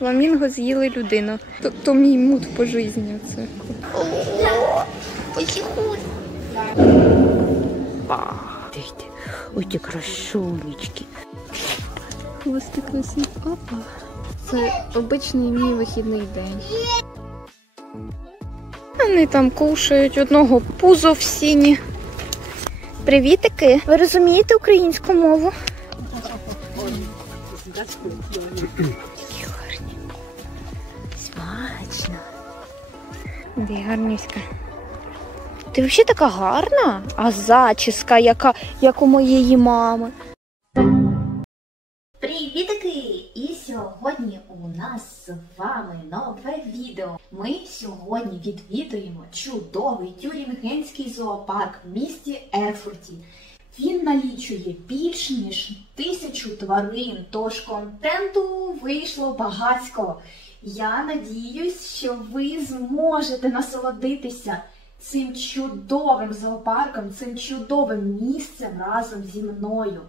Фламінго з'їли людину. То мій мут по житті. Це. Дивіться, ой, ті красунечки. Хвости красиві. Опа. Це обичний мій вихідний день. Вони там кушають, одного пузо в сіні. Привітики! Ви розумієте українську мову? Такі гарні. Смачно. Де гарнюська. Ти взагалі така гарна? А зачіска, як у моєї мами. Привітики! І сьогодні у нас з вами нове відео. Ми сьогодні відвідуємо чудовий тюрінгенський зоопарк в місті Ерфурті. Він налічує більш ніж 1000 тварин, тож контенту вийшло багатько. Я надіюсь, що ви зможете насолодитися цим чудовим зоопарком, цим чудовим місцем разом зі мною.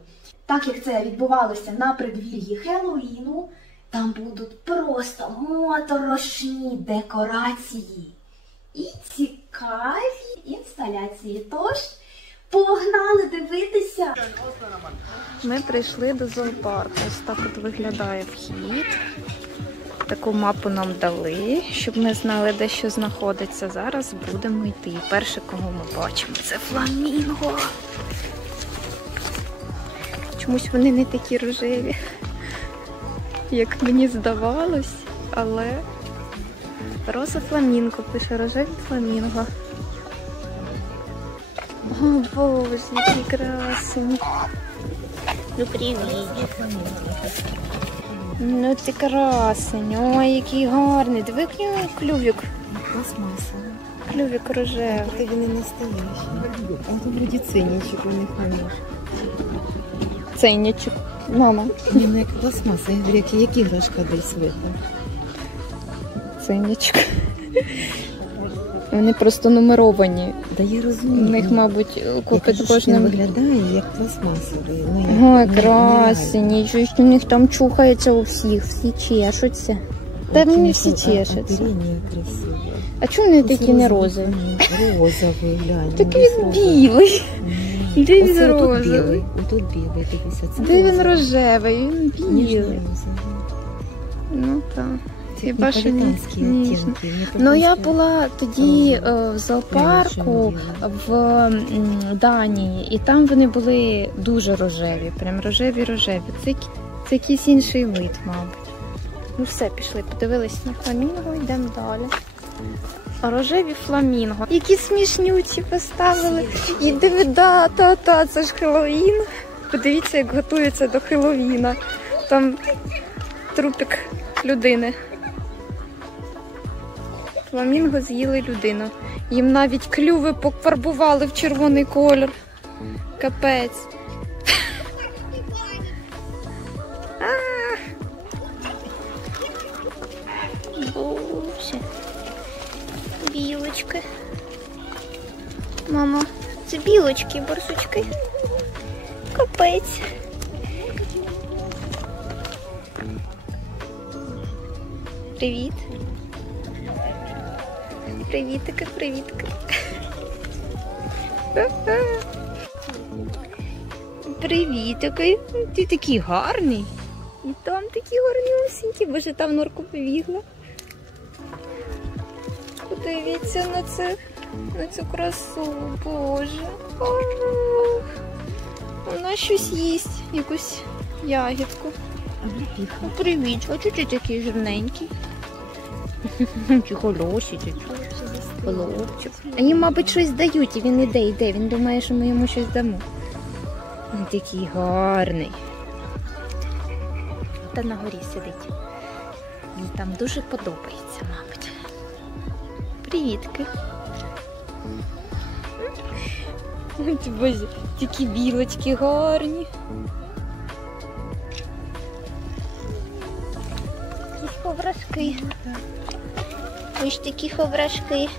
Так як це відбувалося на преддвір'ї Хеллоуіну, там будуть просто моторошні декорації і цікаві інсталяції. Тож, погнали дивитися! Ми прийшли до зоопарку. Ось так от виглядає вхід. Таку мапу нам дали, щоб ми знали, де що знаходиться. Зараз будемо йти. Перше, кого ми бачимо, це фламінго. Чомусь вони не такі рожеві, як мені здавалось, але роза фламінго, пише рожеві фламінго. О, Боже, який красень. Ну, привіт. Ну, ти красень, ой, який гарний. Диви, який клювик. Пластмаса. Клювик рожевий. Ти вони настоящі. А то вроді цинічок у них немає. Цейнячок. Мама. Ні, ну як пластмаса. Я говорю, як іграшка десь випав. Цейнячок. Вони просто нумеровані. Да я розумію. У них, мабуть, купить кожним. Виглядає як пластмасовий. Ой, красені. Щось у них там чухається у всіх. Всі чешуться. Та вони всі чешуться. Красиве. А чому вони такі не розові? Розовий, глянь. Такий білий. Де він розовий? Отут білий, дивися. Де він рожевий? Він білий. Ну так. Хіба що ніжно. Ну я була тоді в зоопарку в Данії, і там вони були дуже рожеві, прям рожеві-рожеві. Це якийсь інший вид, мабуть. Ну все, пішли, подивились на фламінго, йдемо далі. Рожеві фламінго. Які смішнючі поставили. І диви, та, це ж Хеллоуін. Подивіться, як готується до Хеллоуіна. Там трупик людини. Фламінго з'їли людину. Їм навіть клюви пофарбували в червоний колір. Капець. Боже. Білочки. Мама, це білочки, борсучки. Капець. Привіт. Привітики, привітики. Привітики. Ти такий гарний. І там такі гарнюсінькі. Боже, там норку побігла. Подивіться на цю красу. Боже. Вона щось їсть. Якусь ягідку. Привіт. А чого ти такий жирненький? Чи холосі, чи хлопчик. А їм, мабуть, щось дають, і він іде. Він думає, що ми йому щось дамо. Він такий гарний. Та на горі сидить. Їй там дуже подобається, мабуть. Привітки. Боже, такі білочки гарні. Якісь ховрашки. Ось такі ховрашки.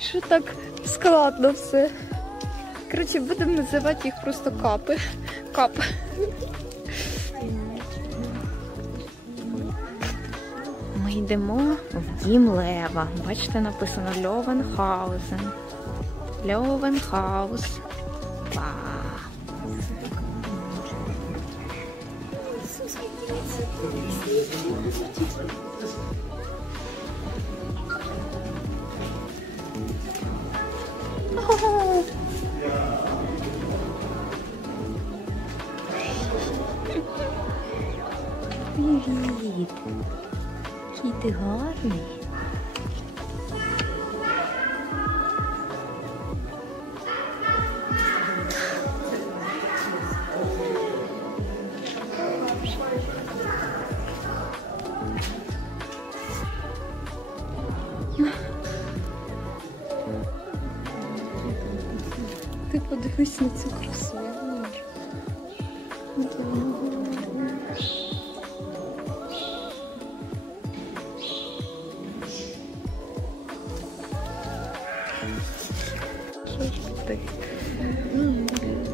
Що так складно все. Коротше, будемо називати їх просто капи. Кап. йдемо в дім Лева. Бачите, написано Льовенхаузен. Льовенхаус. Привіт! Який ти гарний! Ти подивись на цю красу.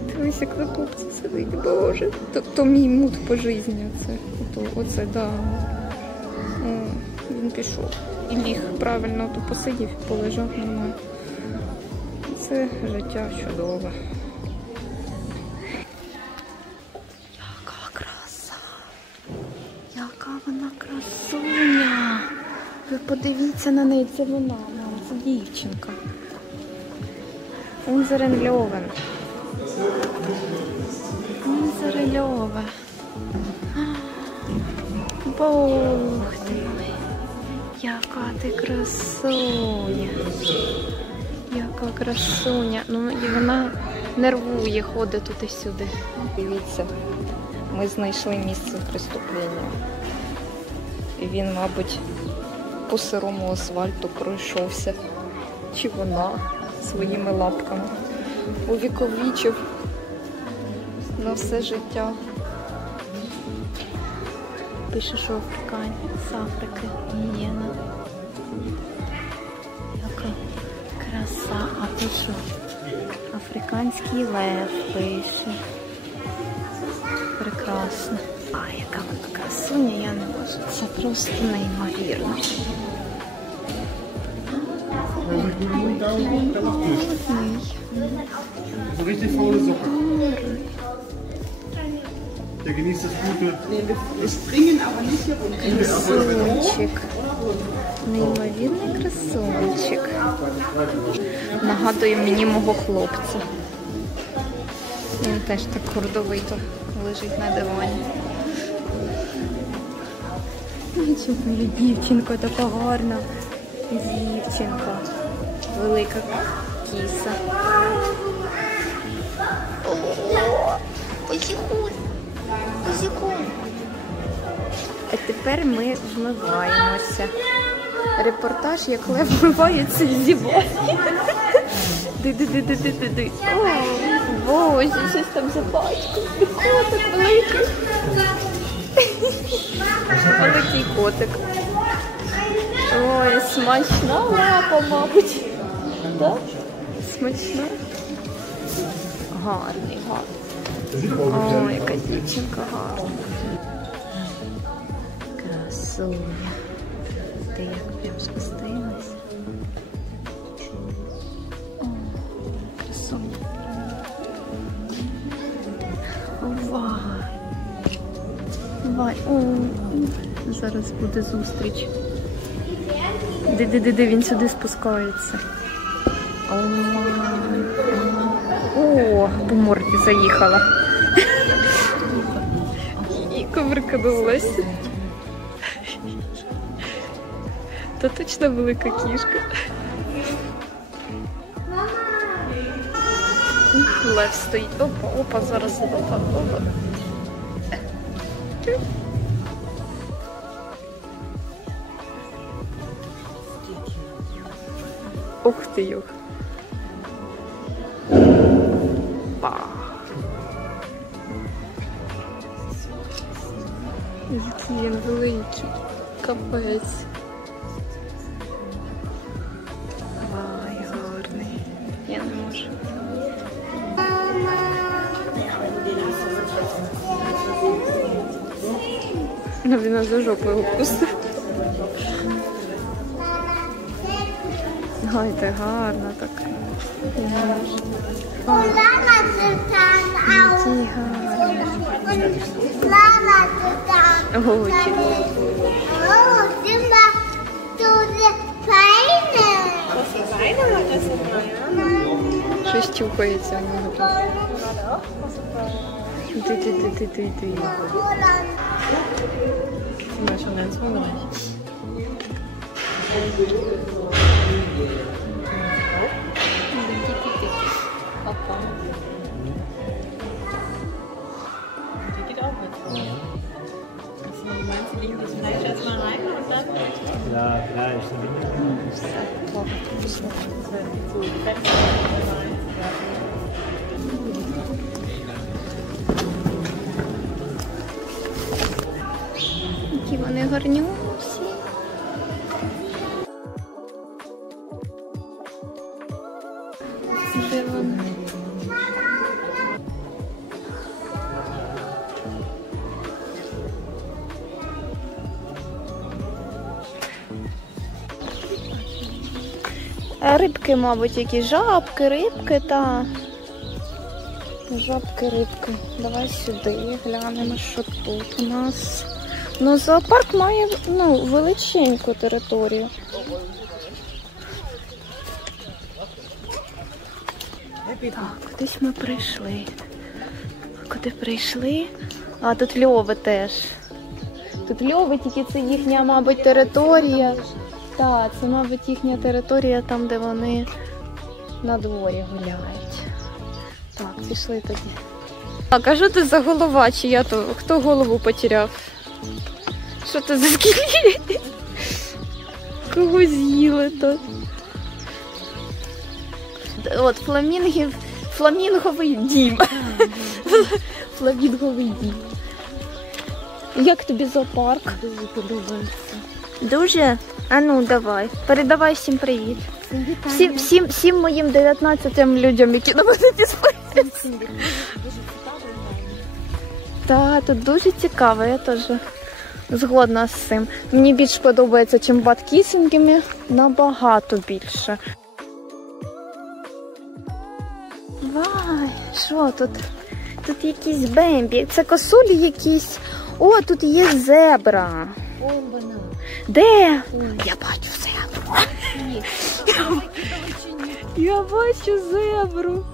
Дивись, як на хлопці сидить, боже. То мій мут по житті. Оце, да. Він пішов. І ліг правильно, то посидів, полежав нормально. Це життя чудове. Яка краса! Яка вона красуня! Ви подивіться на неї, це вона, це дівчинка. Унзерен Льовен. Унзере Льове. Бог ти! Яка ти красуня! Яка красуня. Ну і вона нервує, ходить туди сюди. Дивіться, ми знайшли місце преступлення. І він, мабуть, по сирому асфальту пройшовся. Чи вона своїми лапками увіковічив на все життя. Пише, що африканець з Африки, гієна. Яка краса, а то що? Африканський лев пише. Прекрасно. А яка вона красуня, я не можу. Це просто неймовірно. Richtig faule Suppe. Der genießt das Gute. Nee, wir springen aber nicht hier runter. Красунчик. Неймовірний красунчик. Нагадує мені мого хлопця. Він теж так гордовито лежить на дивані. Нічого, дівчинка така гарна. Дівчинка. Велика кіса. А тепер ми вмиваємося. Репортаж, як лев вмивається і зіває. Ди-ди-ди-ди-ди-ди. О, боже, щось там запачкав. Котик великий. Великий котик. Ой, смачна лапа, мабуть. Так? Смачна? Гарний, гарний. Ой, яка дівчинка гарна. Красуня. Ти як прям спустилась. О, красуня. Вай. Вай. О, зараз буде зустріч. Де, він сюди спускається. О, по морді заїхала. І ковиркнулась. Та точно велика кішка. Лев стоїть. Опа, опа, зараз. Опа, опа. Ух ти, юх. Па. Який він великий. Капець. Ай, гарний. Я не можу. Ну, він за жопу його пустив. Гляньте, гарно так. Які гарні. Очень. Щось чухається у нього там. Ти. Ich war schon ganz hungrig. Die geht auch mit. Also, du meinst, wir legen das Fleisch erstmal rein und dann? Ja, Fleisch. Які вони гарнюсі. Де вони? Рибки, мабуть, які жабки, рибки, та жабки, рибки. Давай сюди глянемо, що тут у нас. Ну, зоопарк має, величеньку територію. Так, кудись ми прийшли. Куди прийшли? А, тут льови теж. Тут льови, тільки це їхня, мабуть, територія. Так, це, мабуть, їхня територія, там, де вони на дворі гуляють. Так, пішли тоді. Так, а що ти за голова? Чи я то? Хто голову потеряв? Що це за скелет? Кого з'їли тут? От, фламінговий дім. Фламінговий дім. Як тобі зоопарк? Дуже подобається. Дуже? А ну, давай. Передавай всім привіт. Всім моїм 19 людям, які на мене підписуються. Так, тут дуже цікаво, я теж згодна з цим. Мені більш подобається, чим бад кісінгами, набагато більше. Вай, що тут? Тут якісь бембі. Це косулі якісь. О, тут є зебра. Де? Я бачу зебру. Я бачу зебру.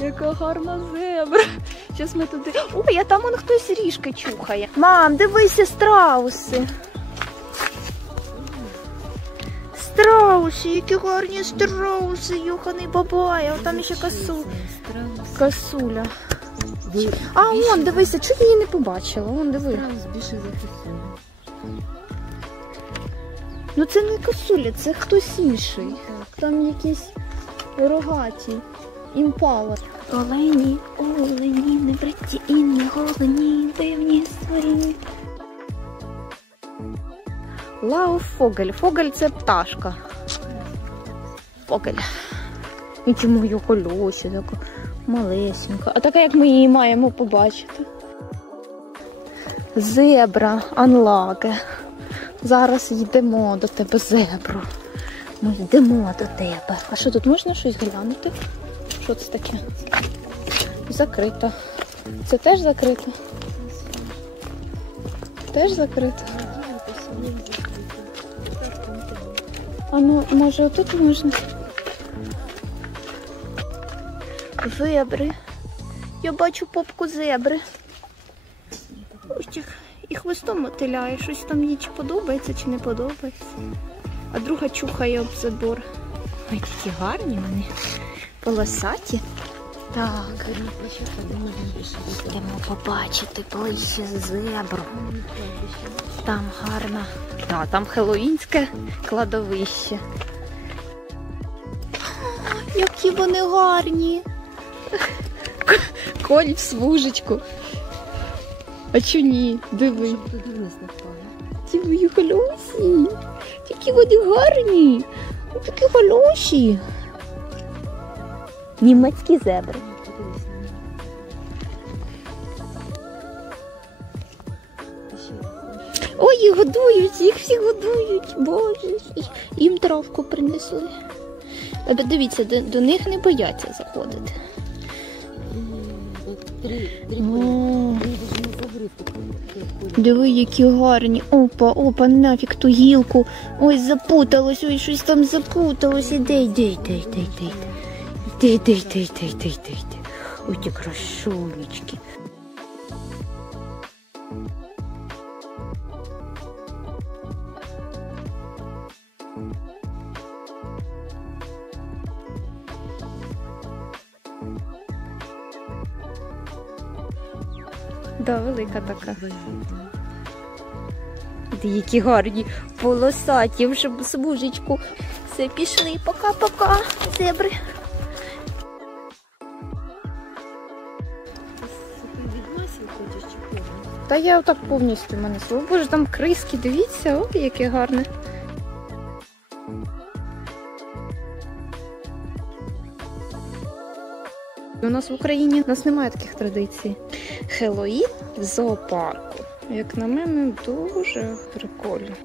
Яка гарна зебра. Зараз ми туди... Ой, а там хтось ріжки чухає. Мам, дивися, страуси. Страуси, які гарні страуси, йоханий бабай. А там ще косуля. А, он, дивися, чуть її не побачила. Он, диви. Ну це не косуля, це хтось інший. Там якісь рогаті. Імпала. Олені, не бриті і не голені, дивні створіння. Лауфогель. Фогель – це пташка. Фогель. Які мої колосі, така малесенька. А така, як ми її маємо побачити. Зебра, анлаге. Зараз йдемо до тебе, зебро. Ми йдемо до тебе. А що, тут можна щось глянути? Що це таке? Закрито. Це теж закрито? Теж закрито? А ну, може, отут можна? Зебри. Я бачу попку зебри. Ось так. І хвостом мотиляє. Щось там їй чи подобається, чи не подобається. А друга чухає об забор. Ой, такі гарні вони. Полосаті. Так. Йдемо побачити ближче зебру. Там гарно. Так, там хеллоуінське кладовище. Які вони гарні. Конь в смужечку. А чо ні? Диви. Ті мої колосі. Які вони гарні. Такі колосі. Німецькі зебри. Ой, їх годують, їх всі годують. Боже, їм травку принесли. Дивіться, до них не бояться заходити. Диви, які гарні. Опа, нафіг ту гілку. Ой, запуталось, ой, щось там запуталось. Іди. Ой, ті красунечки. Да, велика така. Які гарні, полосаті, вже смужечку. Все, пішли, пока-пока, зебри. Та я отак повністю мене слово. Боже, там криски, дивіться, о, яке гарне. У нас в Україні немає таких традицій. Хеллоуін в зоопарку. Як на мене, дуже прикольно.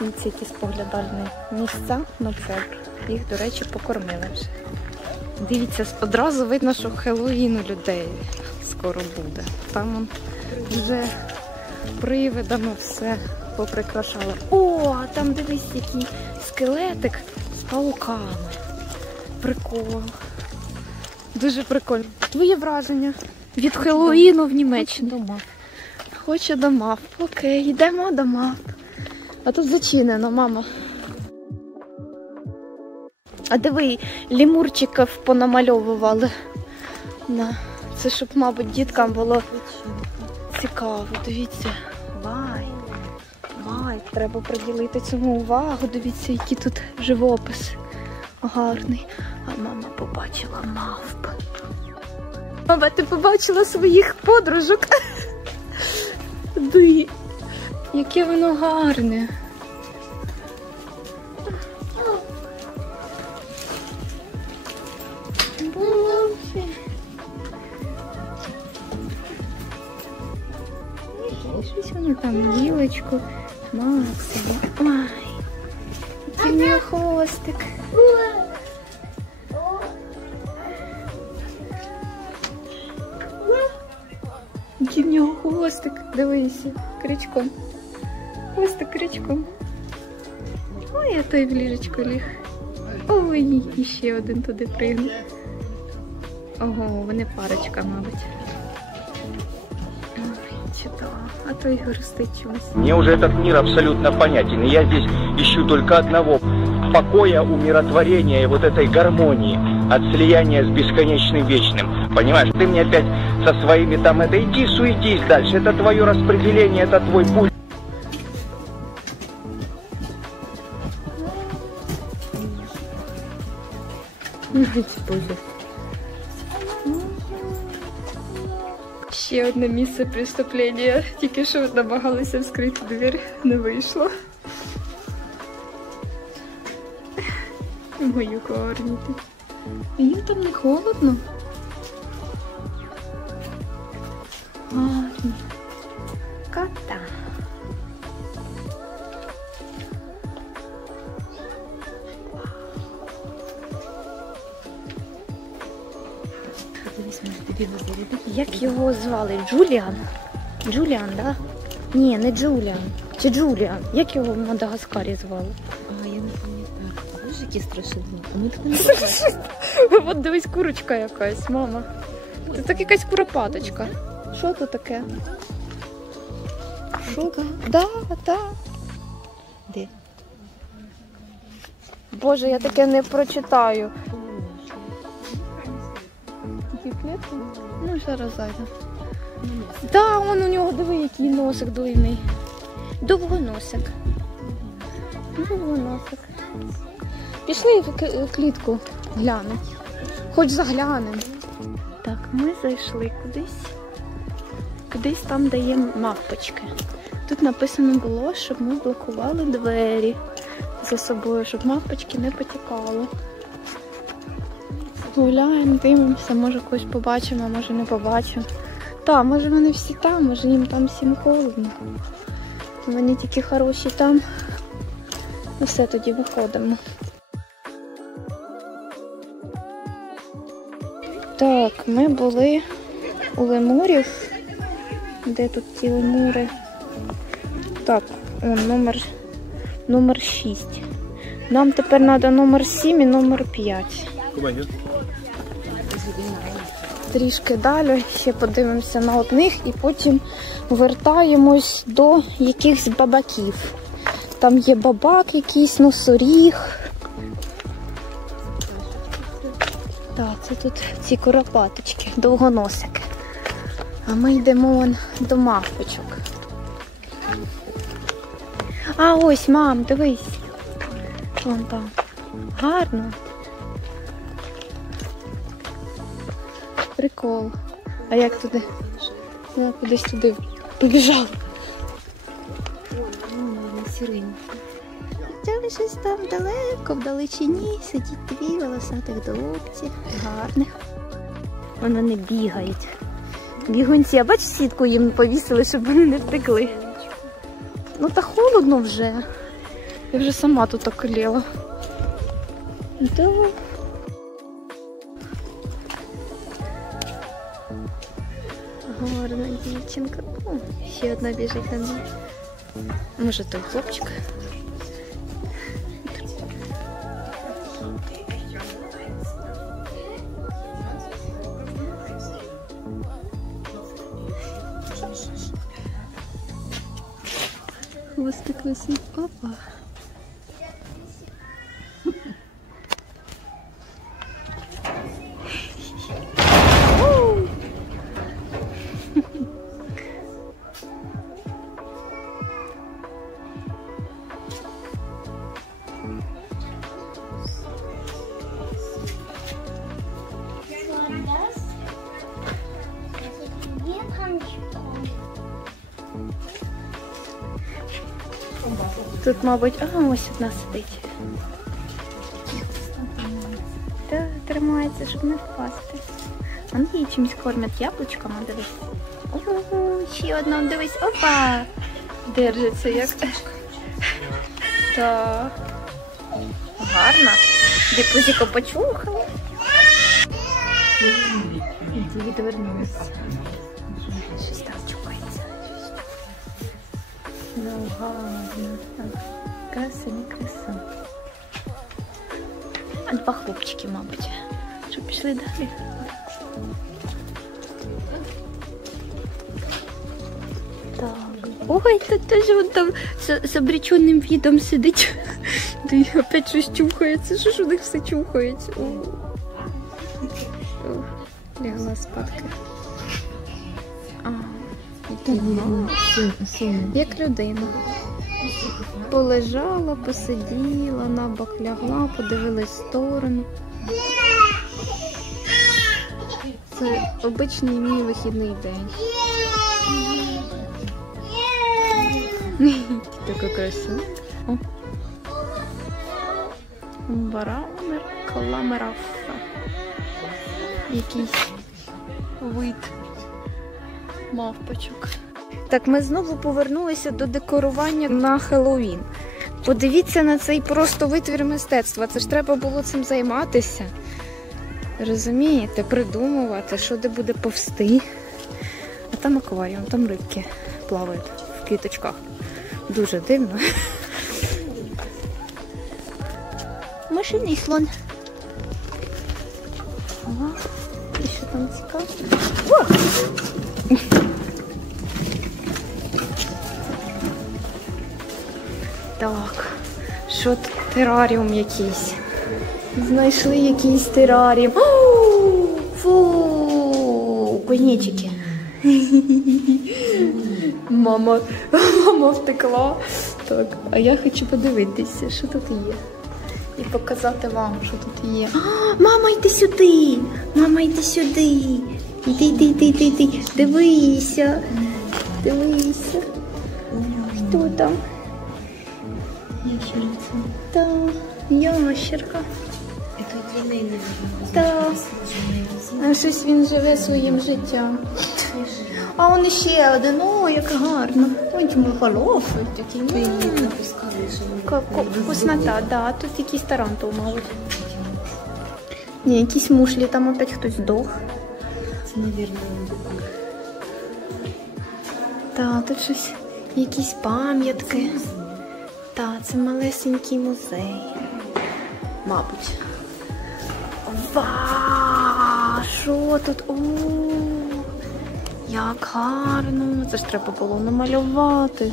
Дивіться, які споглядальні місця на цебр. Їх, до речі, покормили вже. Дивіться, одразу видно, що Хеллоуін у людей скоро буде. Там вже привидами все поприкрашали. О, там дивись, який скелетик з пауками. Прикол. Дуже прикольно. Твоє враження від Хеллоуіну в Німеччині? Хочу до мавп. Окей, йдемо до мавп. А тут зачинено, мама. А диви, лемурчиків понамальовували. Це щоб, мабуть, діткам було цікаво. Дивіться. Вай, треба приділити цьому увагу. Дивіться, який тут живопис гарний. А мама побачила мавп. Мама, ти побачила своїх подружок? Ди, яке воно гарне. Щось воно там, гілочку, Максові. Ой, який в нього хвостик. Який в нього хвостик, дивися, крючком. Хвостик крючком. Ой, а той в ліжечко ліг. Ой, і ще один туди пригнув. Ого, вони парочка, мабуть. Ой, чудово. А той грустить чомусь. Мне уже этот мир абсолютно понятен. И я здесь ищу только одного. Покоя, умиротворения и вот этой гармонии. От слияния с бесконечным вечным. Понимаешь, ты мне опять со своими там это иди, суетись дальше. Это твое распределение, это твой путь. Ще одне місце преступлення. Тільки що намагалися вскрити двері, не вийшло. Мої гарні. Їм там не холодно. Гарні. Кота. Як його звали? Джуліан? Джуліан, так? Да? Ні, не Джуліан. Чи Джуліан? Як його в Мадагаскарі звали? А, я не пам'ятаю. Боже, які страшні. А ми так не знаємо. От дивись, курочка якась, мама. Це так якась куропаточка. Що це таке? Що? Да. Де? Боже, я таке не прочитаю. Такі клітки? Ну, зараз зайде. Да, он у нього, диви, який носик длинний. Довгоносик. Довгоносик. Пішли в клітку глянемо. Хоч заглянемо. Так, ми зайшли кудись. Кудись там, де є мавпочки. Тут написано було, щоб ми блокували двері за собою, щоб мавпочки не потікали. Гуляємо, дивимося, може когось побачимо, а може не побачимо. Так, може вони всі там, може їм там всім холодно. Вони тільки хороші там. Ну все, тоді виходимо. Так, ми були у лемурів. Де тут ті лемури? Так, номер 6. Нам тепер треба номер 7 і номер 5. Трішки далі ще подивимося на одних і потім вертаємось до якихось бабаків. Там є бабак якийсь, носоріг. Так, це тут ці куропаточки, довгоносики. А ми йдемо до мавпочок. А ось, мам, дивись. Вон там. Гарно. Прикол. А як туди? Я кудись туди побіжав. Це щось там далеко, вдалечині сидять дві волосатих голубці. Гарних. Вони не бігають. Бігунці, а бачиш, сітку їм повісили, щоб вони не втекли. Ну та холодно вже. Я вже сама тут околіла. Да. Гарна дівчинка. О, ще одна біжить на неї. Може той хлопчик. Хвостик висить. Опа. Тут, мабуть, ось одна сидить. Та тримається, щоб не впасти. Вони її чимось кормять яблучками, дивись. Ого, ще одна, дивись, опа! Держиться як. Так. Гарно. Дипузіко почухала. І відвернулася. Щось там чухається. Ну, гарно. Краса, не краса. А два хлопчики, мабуть. Що, пішли далі? Так. Ой, тут теж вон там з обреченим видом сидить. Ти опять щось чухається. Що ж у них все чухається? Лягла спадки. Як людина. Полежала, посиділа, на бок лягла, подивилась в сторону. Це обичний мій вихідний день. Така красива. Барамер, каламерафа. Якийсь вид мавпочок. Так, ми знову повернулися до декорування на Хеллоуін. Подивіться на цей просто витвір мистецтва. Це ж треба було цим займатися. Розумієте? Придумувати, що де буде повсти. А там акваріум, там рибки плавають в квіточках. Дуже дивно. Мишиний слон. Ага. І що там цікаво? О! Так, що тут? Тераріум якийсь. Знайшли якийсь тераріум. Фу, кузнечики. Мама втекла. Так, а я хочу подивитися, що тут є. І показати вам, що тут є. Мама, йди сюди! Мама, йди сюди! Іди. Дивися. Дивися. Хто там? Ящериця. Так, ящерка. Так. А щось він живе своїм життям. А он ще один. О, як гарно. Ой, чому хороший такий. Вкуснота, да. Тут якийсь тарантул, мабуть. Ні, якісь мушлі, там опять хтось здох. Це, мабуть, Так, тут щось, якісь пам'ятки. Так, це малесенький музей. Мабуть. Вау! Що тут? О, як гарно! Це ж треба було намалювати.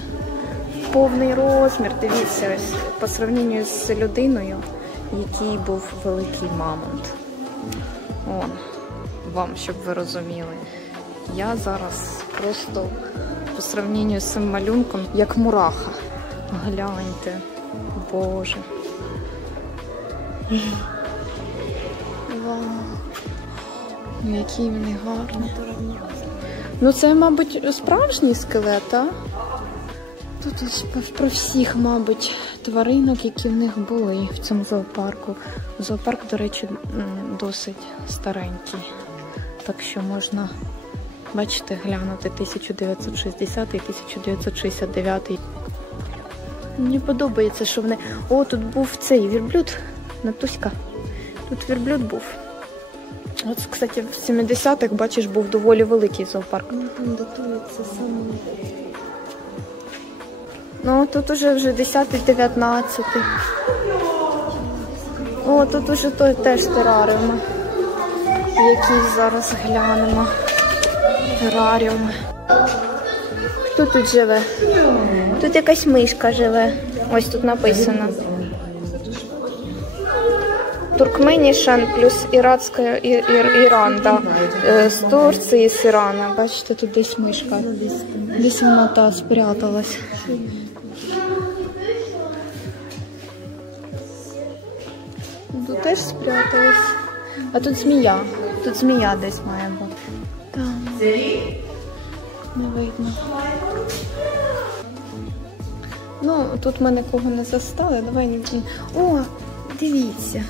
Повний розмір. Дивіться, ось по сравненню з людиною, який був великий мамонт. Он, вам, щоб ви розуміли. Я зараз просто по сравненню з цим малюнком, як мураха. Гляньте. Боже. Вау. Які вони гарні. Ну це, мабуть, справжній скелет, а? Тут ось про всіх, мабуть, тваринок, які в них були в цьому зоопарку. Зоопарк, до речі, досить старенький. Так що можна, бачите, глянути 1960 і 1969. Мені подобається, що вони... О, тут був цей вірблюд, Натуська. Тут вірблюд був. От, кстати, в 70-х, бачиш, був доволі великий зоопарк. ну, там датується саме. Ну, тут уже вже 10-й, 19-й. О, тут уже той теж тераріуми, які зараз глянемо. Тераріуми. Хто тут живе? Тут якась мишка живе. Ось тут написано. Туркменішан плюс Іран, да. З Турції, з Ірана. Бачите, тут десь мишка. Десь вона та спряталась. Тут теж спряталась. А тут змія. Тут змія десь має бути. Там. Не видно. Ну, тут ми нікого не застали. Давай не... О, дивіться.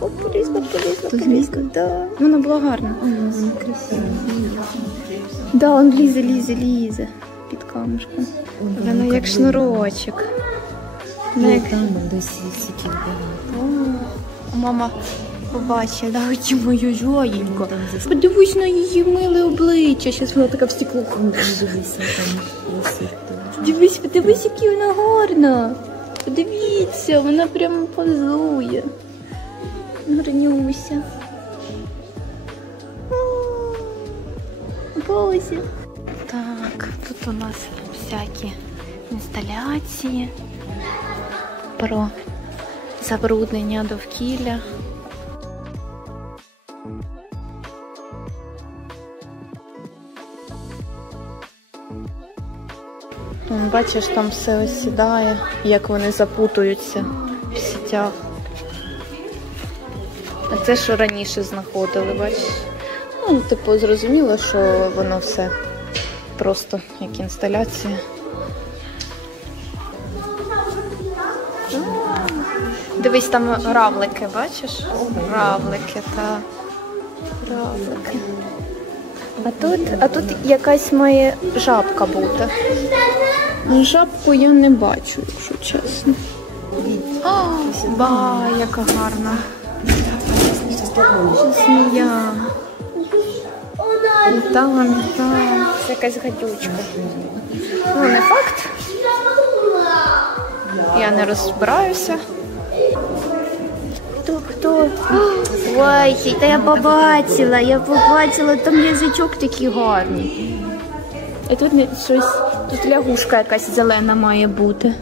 О, полізла, да. Вона була гарна. Вона красива. Да, он лізе під камушком. Вона як шнурочок. Ну, там досі сіків багато. О, мама побачила, ой, мою жаєньку. Подивись на її миле обличчя. Щас вона така в стекло. Дивися, там висить. Подивись, яка вона гарна. Подивіться, вона прямо позує. Гарнюся. Боже. Так, тут у нас всякі інсталяції про забруднення довкілля. Бачиш, там все ось сідає, як вони запутуються в сітях. А це, що раніше знаходили, бачиш? Ну, типу, зрозуміло, що воно все просто як інсталяція. Дивись, там равлики, бачиш? Равлики, так. Равлики. А тут якась має жабка бути. Жабку я не бачу, якщо чесно. О, ба, яка гарна. Змія. І там. Це якась гадючка. Ну, не факт. Я не розбираюся. Хто? Ой, та я побачила, там язичок такий гарний. І тут щось, тут лягушка якась зелена має бути.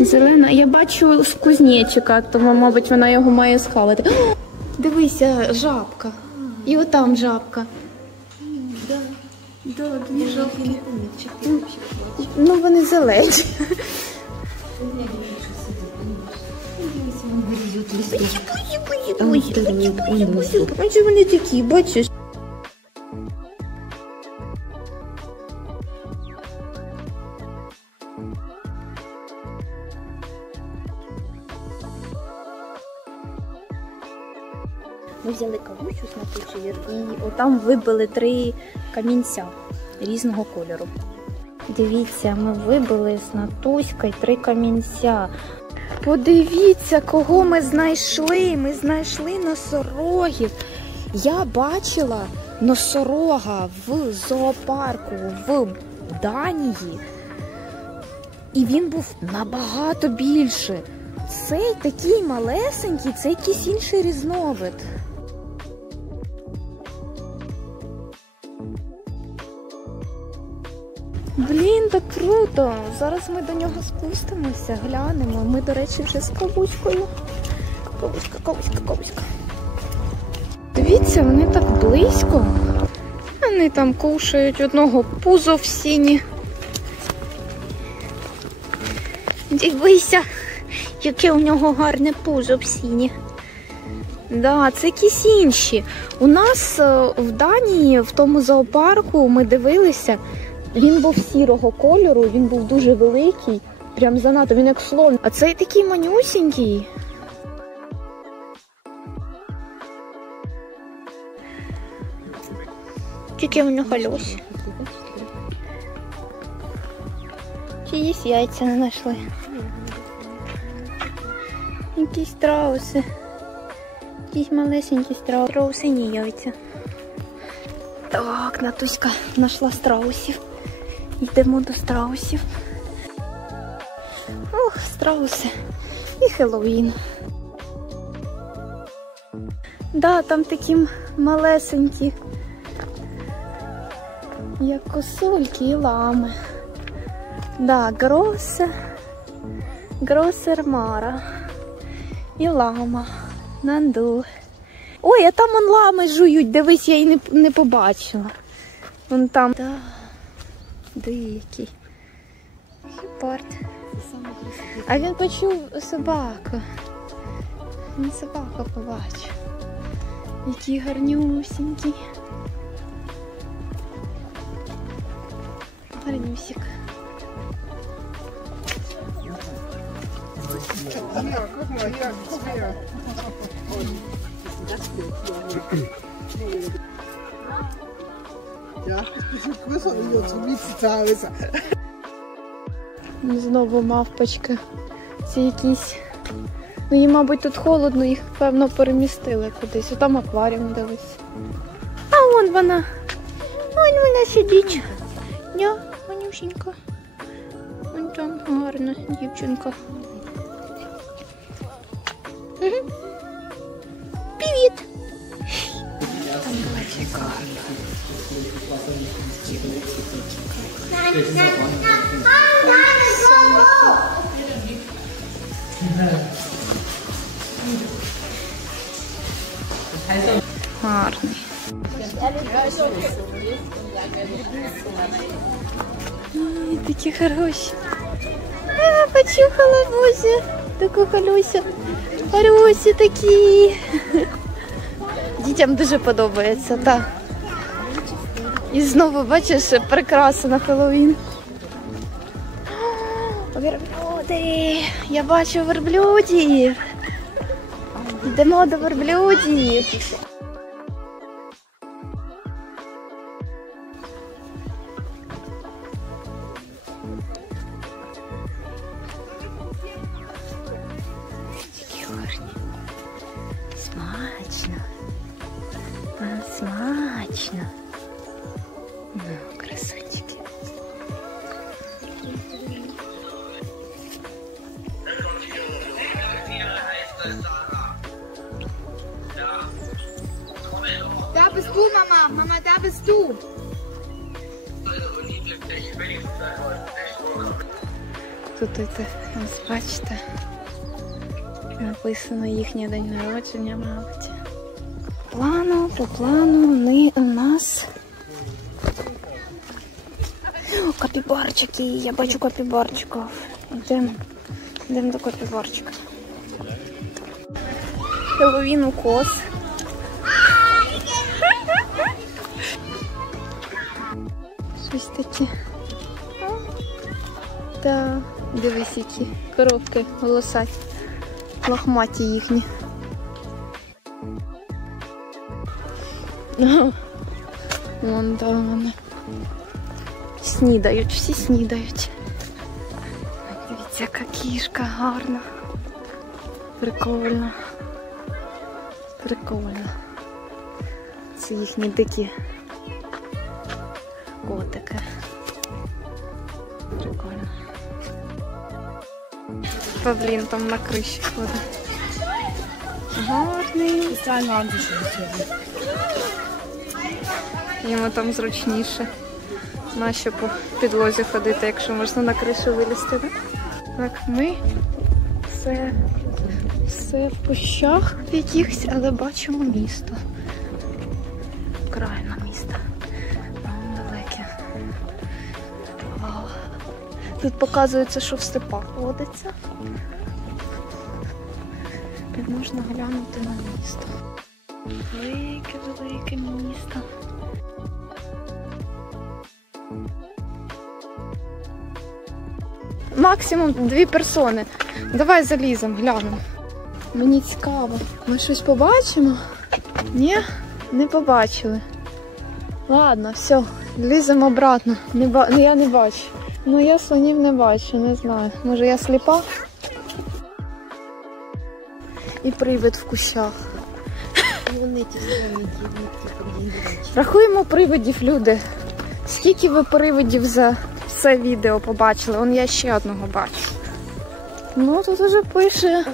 Зелена, я бачу з кузнечика, тому, мабуть, вона його має схавати. О, дивися, жабка. І отам жабка. Да, дві жабки. Ну, вони зелені. Бачиш, вони такі, бачиш? Ми взяли кавучу на той четвір і отам вибили 3 камінця різного кольору. Дивіться, ми вибили з Натуською 3 камінця. Подивіться, кого ми знайшли. Ми знайшли носорогів. Я бачила носорога в зоопарку в Данії. І він був набагато більше. Цей такий малесенький, це якийсь інший різновид. Блін, так круто! Зараз ми до нього спустимося, глянемо. Ми, до речі, вже з Кавуською. Кавуська. Дивіться, вони так близько. Вони там кушають, одного пузо в сіні. Дивися, яке у нього гарне пузо в сіні. Да, це якісь інші. У нас в Данії, в тому зоопарку, ми дивилися, він був сірого кольору, він був дуже великий, прям занадто, він як слон. А цей такий манюсінький. Тільки у нього лось. Чиїсь яйця не знайшли. Якісь страуси. Якісь малесенькі страуси. Страусині яйця. Так, Натуська знайшла страусів. Йдемо до страусів. Ох, страуси. І Хеллоуін. Да, там такі малесенькі, як косульки і лами. Да, Гросер Мара. І лама. Нанду. Ой, а там вон лами жують, дивись, я її не побачила. Вон там. Да. Дикий. Гепард. А він почув собаку. Він собаку побачив. Який гарнюсінький. Гарнюсик. Знову мавпочка. Це якісь... Ну, їм, мабуть, тут холодно, їх, певно, перемістили кудись. Там акваріум, дивись. А вон вона. Вон вона сидить. Я, манюсенька. Вон там гарна дівчинка. Угу. Привіт! Там була чекарка. Гарний. Ой, такі хороші. Почухала Бузю. Таку Халюсю. Харюсі такі. Дітям дуже подобається, так. І знову, бачиш, прикраса на Хеллоуін. Верблюди! Я бачу верблюдів. Йдемо до верблюдів. Такі гарні. Смачно. Смачно. Ну, красотики. Da bist du, Mama. Mama, da bist du. Тут ось бачите, написано їхній день народження, мабуть. По плану вони у нас... Капібарчики, я бачу капібарчиків. Йдемо до капібарчика. Хеллоуін укос. Щось таке. Та, дивись, які коровки волосаті, лохматі їхні. Вон там вони. Снідають, всі снідають. Дивіться, яка кішка гарна. Прикольно. Прикольно. Це їхні дикі котики. Прикольно. Павлін там на криші ходить. Гарний. Йому там зручніше. Нащо по підлозі ходити, якщо можна на кришу вилізти, так? Так, ми все в кущах якихось, але бачимо місто. Окраїна міста. Далеке. Вау. Тут показується, що в степах водиться. І можна глянути на місто. Велике місто. Максимум 2 персони. Давай заліземо, глянемо. Мені цікаво. Ми щось побачимо? Ні? Не побачили. Ладно, все, ліземо обратно. Я не бачу. Ну я слонів не бачу, не знаю. Може я сліпа? І привид в кущах. Рахуємо привидів, люди. Скільки ви привидів за це відео побачили? Вон я ще одного бачу. Ну тут вже пише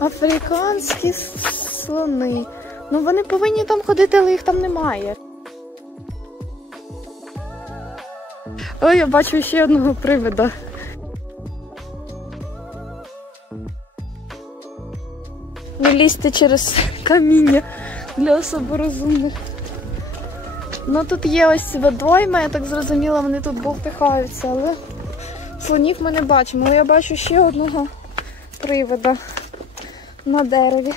африканські слони. Ну вони повинні там ходити, але їх там немає. Ой, я бачу ще одного привида. Не лізьте через каміння для особо розумних. Ну тут є ось водойма, я так зрозуміла, вони тут бовтихаються, але слонів ми не бачимо. Але я бачу ще одного привида на дереві.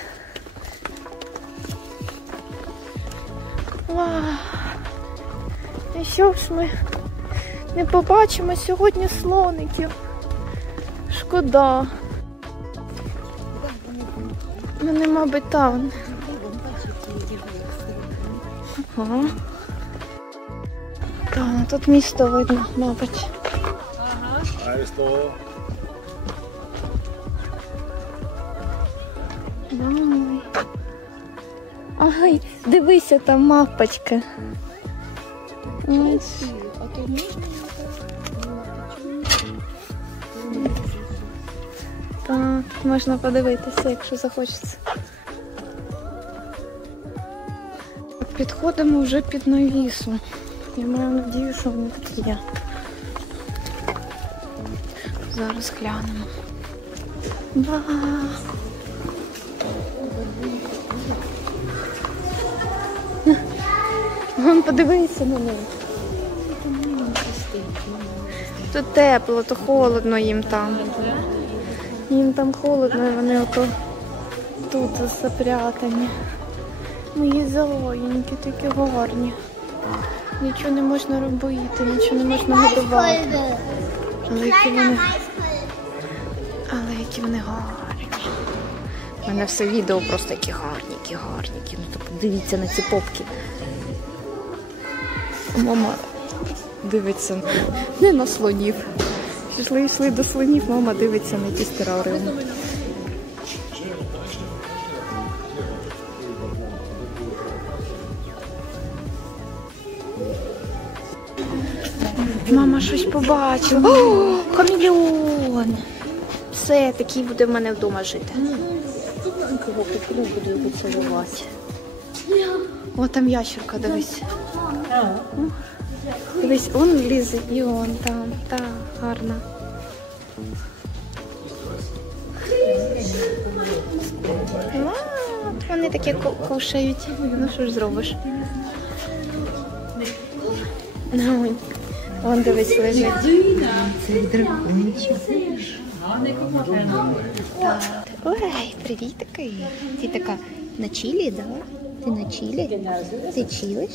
Вау! І що ж ми не побачимо сьогодні слоників? Шкода. Вони, мабуть, там. Ага. Так, тут місто видно, мабуть. Ай, дивися, там мавпочка. Ось. Так, можна подивитися, якщо захочеться. Підходимо вже під навісу. Я маю надію, що вони тут є. Зараз глянемо. Ба! Вон, подивися на них. То тепло, то холодно їм там. Їм там холодно, і вони ото тут запрятані. Мої золоєнькі, такі гарні. Нічого не можна робити, нічого не можна годувати. Але які вони гарні. У мене все відео просто які гарні. Ну то подивіться на ці попки. Мама дивиться не на слонів. Йшли до слонів, мама дивиться на ті тераріуми. Мама щось побачила. О, хамелеон! Все, такий буде в мене вдома жити. Кого куплю, буду його цілувати. О, там ящерка, дивись. Дивись, он лізе і он там. Так, гарно. Вони такі кушають. Ну що ж зробиш? Вон, дивись, лежить. Це дракончик. Ой, привіт такий. Ти така на чилі, да? Ти на чилі? Ти чилиш?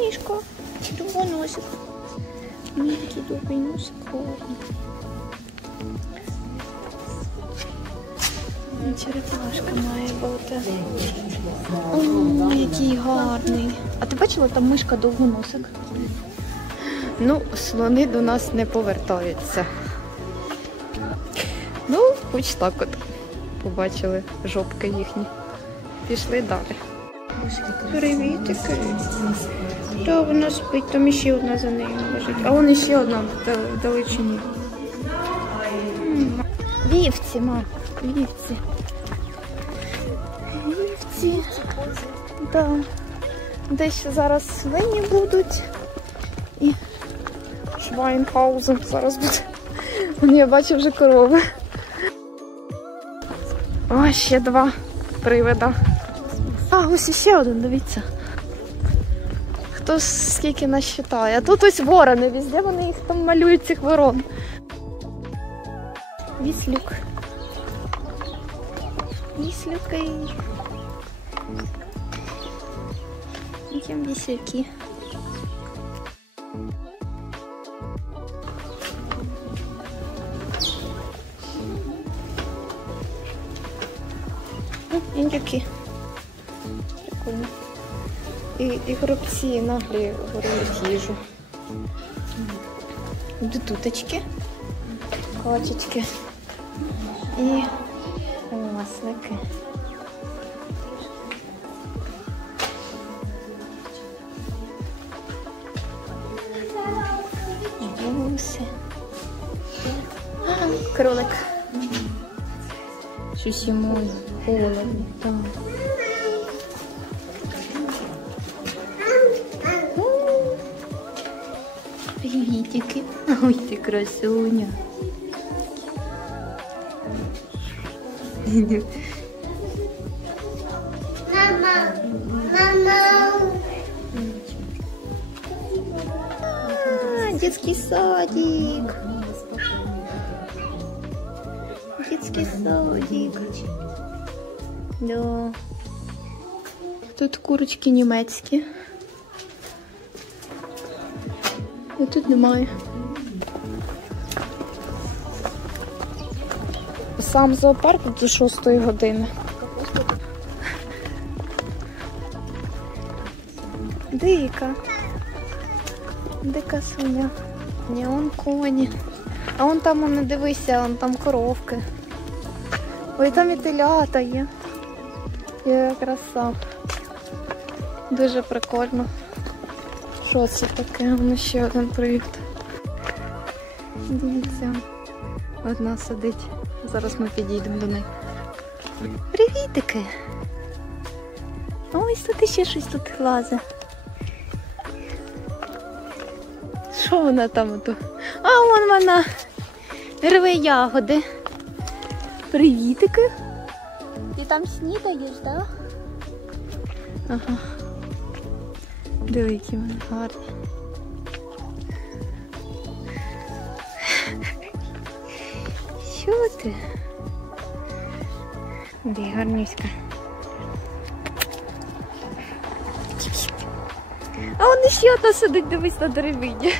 Мішка, довго носик. Мій такий довгий носик, гарний. Черепашка має бути. О, які який гарний. А ти бачила, там мишка довгоносик? Ну, слони до нас не повертаються. Ну, хоч так от. Побачили жопки їхні. Пішли далі. Привітики. Та вона спить, там ще одна за нею лежить. А вон ще одна в далечині. Вівці, ма, вівці. Вівці. Да. Десь зараз свині будуть. І Швайнхаузен зараз буде. Вон я бачу вже корови. О, ще два привида. А, ось ще один, дивіться. Хто скільки нас вважає. А тут ось ворони, везде вони їх там малюють, цих ворон. Віслюк. Віслюки. Які віслюки. Індюки. Прикольно. І горобці наглі горюють їжу. Дутуточки, качечки і маслики. Гуси. Кролик. Щось йому холодно. Так. Привітики. Ой, ти красуня. Мама, мама. Детский садик. Детский садик. Да. Тут курочки німецькі. А тут немає. Сам зоопарк до 6 години. Дика. Дика свиня. Ні, он коні. А вон там, не дивися, вон там коровки. Ой, там і телята є. Яка краса. Дуже прикольно. Що це таке? Воно ще один привід. Дивіться. Одна сидить. Зараз ми підійдемо до неї. Привітики! Ось тут ще щось тут лазить. Що вона там ото? А вон вона! Рве ягоди. Привітики! Ти там снідаєш, так? Да? Ага. Диви, які вони гарні. Що ти? Де гарнюська. А вон ще одна сидить, дивись на деревині.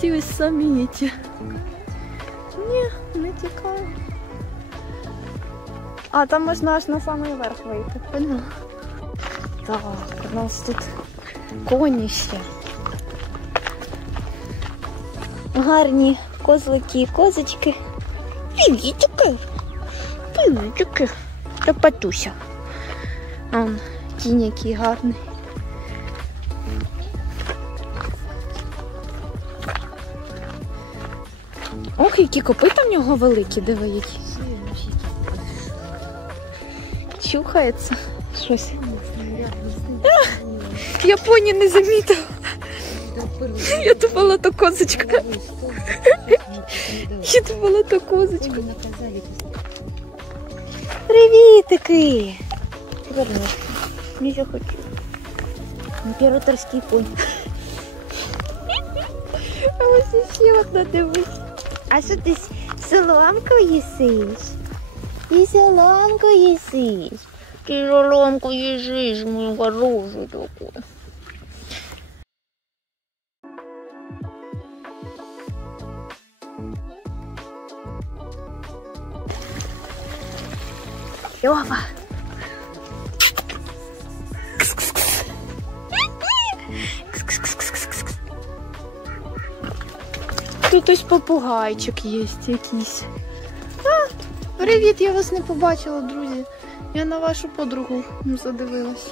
Ці ось самі ті. Ні, не тікає. А, там можна аж на самий верх вийти, поняла? Так, у нас тут коні ще. Гарні козлики, козочки. Привітики! Привітики! Та Патуся. А он кінь який гарний. Ох, які копита в нього великі, диви які. Чухається щось. Я поні не замітила. Я думала, то козочка. Я думала, то козочка. Привітики! Верни. Не захочу. Імператорський конь. А ось ще одна, дивись. А що ти соломку їсиш? Ти соломку їсиш? Ти соломку їсиш, мою хорошу таку. Лёва. хтось попугайчик є якийсь. А, привіт, я вас не побачила, друзі. Я на вашу подругу задивилась.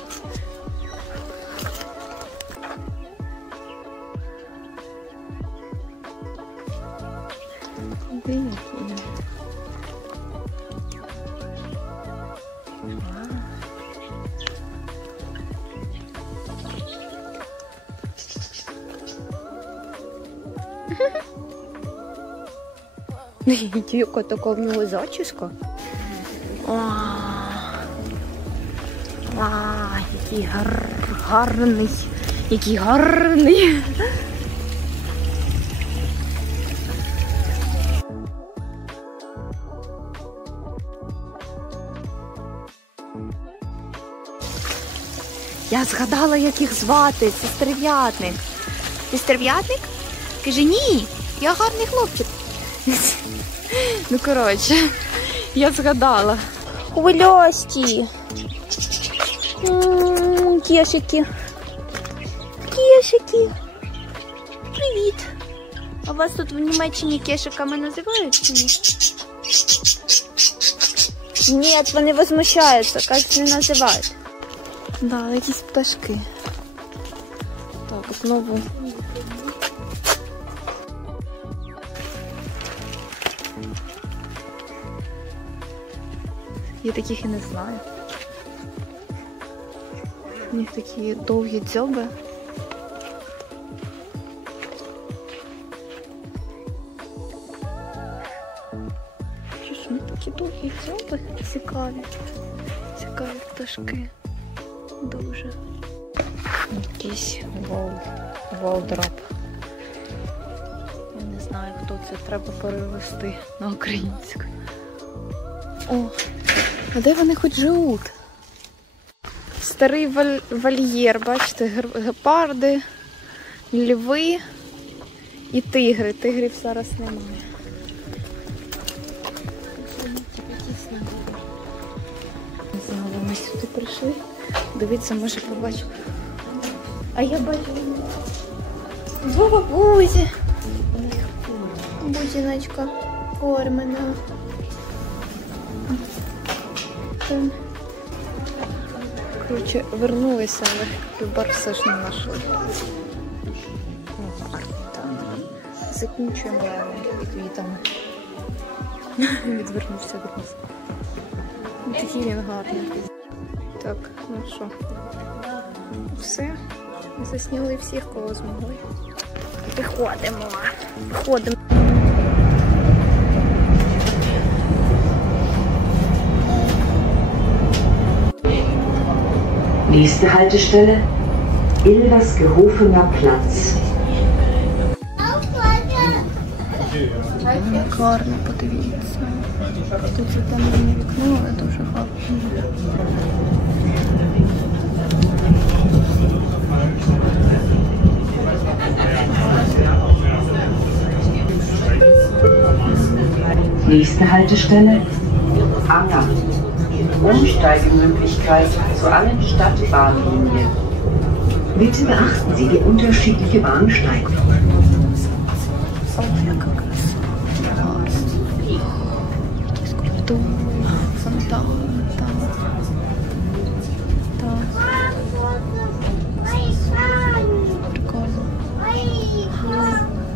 Куди які? Яка така в нього зачіска. Який гарний. Який гарний. Я згадала, як їх звати. Це Стерв'ятник. Ти Стерв'ятник? Каже, ні, я гарний хлопчик. Ну, коротше, я згадала. Хвилясті. Кешики. Кешики. Привіт. А вас тут в Німеччині кешиками називають чи ні? Ні, вони возмущаються, кажуть, не називають. Да, якісь пташки. Так, знову. Я таких і не знаю. У них такі довгі дзьоби. Що ж, вони такі довгі дзьоби? Цікаві. Цікаві пташки. Дуже. Якийсь волдрап. Я не знаю, хто це. Треба перевести на українську. О, а де вони хоч живуть? Старий вольєр, бачите, гепарди, льви і тигри. Тигрів зараз немає. Знову ми сюди прийшли. Дивіться, може побачимо. А я бачу дві бабусі. Бузіночка кормена. Коротше, вернулися, але капібар все ж не знайшли. Закінчуємо квітами. Відвернувся від нас. Такий він гарний. Так, ну що, все. Засняли всіх, кого змогли. Виходимо. Виходимо. Nächste Haltestelle, Ilversgehofener Platz. Гарно, подивіться. Тут це темне вікно, але дуже гарно. Nächste Haltestelle, Anger. Umsteigemöglichkeit zu allen Stadtbahnlinien. Bitte beachten Sie die unterschiedliche Bahnsteige. Прикольно.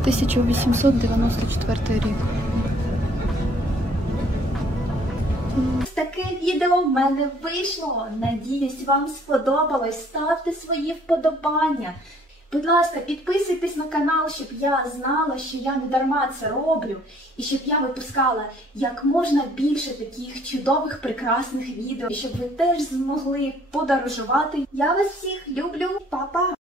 1894 рік. Таке відео в мене вийшло. Надіюсь, вам сподобалось. Ставте свої вподобання. Будь ласка, підписуйтесь на канал, щоб я знала, що я не дарма це роблю. І щоб я випускала як можна більше таких чудових, прекрасних відео. І щоб ви теж змогли подорожувати. Я вас всіх люблю. Па-па!